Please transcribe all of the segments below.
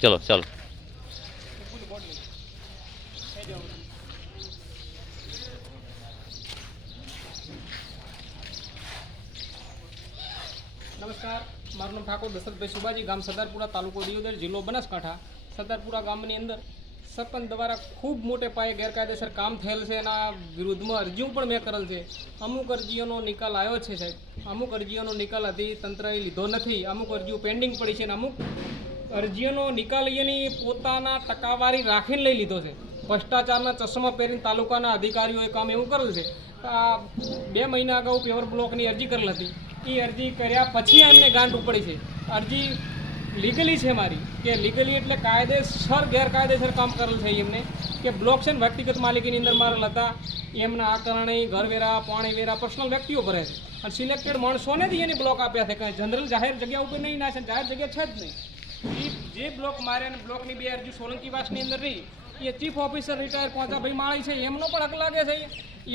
ચલો, ચાલો. નમસ્કાર, મારું નામ ઠાકોર દશરથભાઈ સુબાજી, ગામ સરદારપુરા, તાલુકો દિયોદર, જિલ્લો બનાસકાંઠા. સરદારપુરા ગામની અંદર સરપંચ દ્વારા ખૂબ મોટે પાયે ગેરકાયદેસર કામ થયેલ છે એના વિરુદ્ધમાં અરજીઓ પણ મેં કરેલ છે. અમુક અરજીઓનો નિકાલ આવ્યો છે સાહેબ. અમુક અરજીઓનો નિકાલ હજી તંત્રએ લીધો નથી. અમુક અરજીઓ પેન્ડિંગ પડી છે અને અમુક અરજીઓનો નિકાલ એની પોતાના ટકાવારી રાખીને લઈ લીધો છે. ભ્રષ્ટાચારના ચશ્મા પહેરીને તાલુકાના અધિકારીઓએ કામ એવું કરેલ છે. આ બે મહિના અગાઉ પેવર બ્લોકની અરજી કરેલ હતી. એ અરજી કર્યા પછી એમને ગાંઠ ઉપડી છે. અરજી લીગલી છે મારી કે લીગલી એટલે કાયદેસર, ગેરકાયદેસર કામ કરેલ છે એમને. કે બ્લોક છે ને વ્યક્તિગત માલિકીની અંદર મારેલ હતા એમના આકરણે ઘરવેરા પાણી વેરા પર્સનલ વ્યક્તિઓ ભરે છે. અને સિલેક્ટેડ માણસોને જ એની બ્લોક આપ્યા છે. કે જનરલ જાહેર જગ્યા ઉપર નહીં ના છે જાહેર જગ્યા છે જ નહીં. એ જે બ્લોક મારે અને બ્લોકની બે અરજી સોલંકી વાસની અંદર રહી એ ચીફ ઓફિસર રિટાયર પહોંચાભાઈ માળી છે, એમનો પણ હક લાગે છે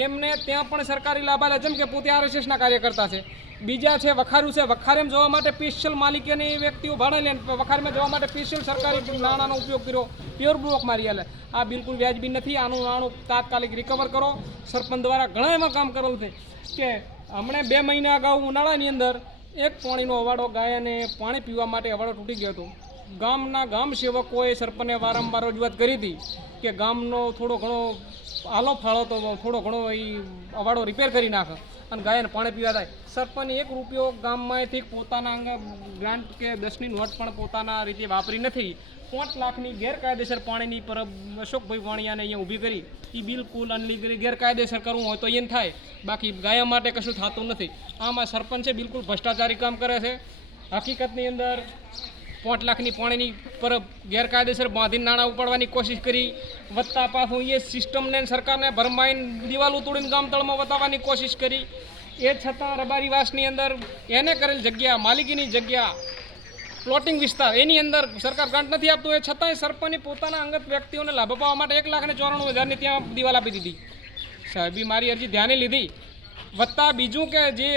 એમને ત્યાં પણ સરકારી લાભ આલે જેમ કે પોતે આરએસએસના કાર્યકર્તા છે. બીજા છે, વખારું છે. વખારેમ જવા માટે સ્પેશિયલ માલિકીની વ્યક્તિઓ ભાડે લે વખારમાં જવા માટે સ્પેશિયલ સરકારી નાણાંનો ઉપયોગ કર્યો. પ્યોર બ્લોક મારી આલે આ બિલકુલ વ્યાજબી નથી. આનું નાણું તાત્કાલિક રિકવર કરો. સરપંચ દ્વારા ઘણા એમાં કામ કરેલું છે કે હમણાં બે મહિના અગાઉ ઉનાળાની અંદર એક પાણીનો અવાડો ગાય અને પાણી પીવા માટે અવાડો તૂટી ગયો હતો. ગામના ગામ સેવકોએ સરપંચને વારંવાર રજૂઆત કરી હતી કે ગામનો થોડો ઘણો આલો ફાળો તો થોડો ઘણો એ અવાડો રિપેર કરી નાખે. અને ગાયને પાણી પીવા થાય સરપંચ એક રૂપિયો ગામમાંથી પોતાના અંગે ગ્રાન્ટ કે દસની નોટ પણ પોતાના રીતે વાપરી નથી. પાંચ લાખની ગેરકાયદેસર પાણીની પર અશોકભાઈ વાણિયાને અહીંયા ઊભી કરી. એ બિલકુલ અનલીગલી ગેરકાયદેસર કરવું હોય તો એને થાય. બાકી ગાયા માટે કશું થતું નથી. આમાં સરપંચે બિલકુલ ભ્રષ્ટાચારી કામ કરે છે. હકીકતની અંદર પાંચ લાખની પાણીની પર ગેરકાયદેસર બાંધીને નાણાં ઉપાડવાની કોશિશ કરી. વત્તા પાછું એ સિસ્ટમને સરકારને ભરમાઈને દિવાલો તોડીને ગામ તળમાં વતાવવાની કોશિશ કરી. એ છતાં રબારીવાસની અંદર એને કરેલ જગ્યા, માલિકીની જગ્યા, પ્લોટિંગ વિસ્તાર એની અંદર સરકાર ગ્રાન્ટ નથી આપતું. એ છતાંય સરપંચે પોતાના અંગત વ્યક્તિઓને લાભ અપાવવા માટે એક લાખ ને ચોરાણું હજારની ત્યાં દિવાલ આપી દીધી. સાહેબી મારી અરજી ધ્યાને લીધી. વત્તા બીજું કે જે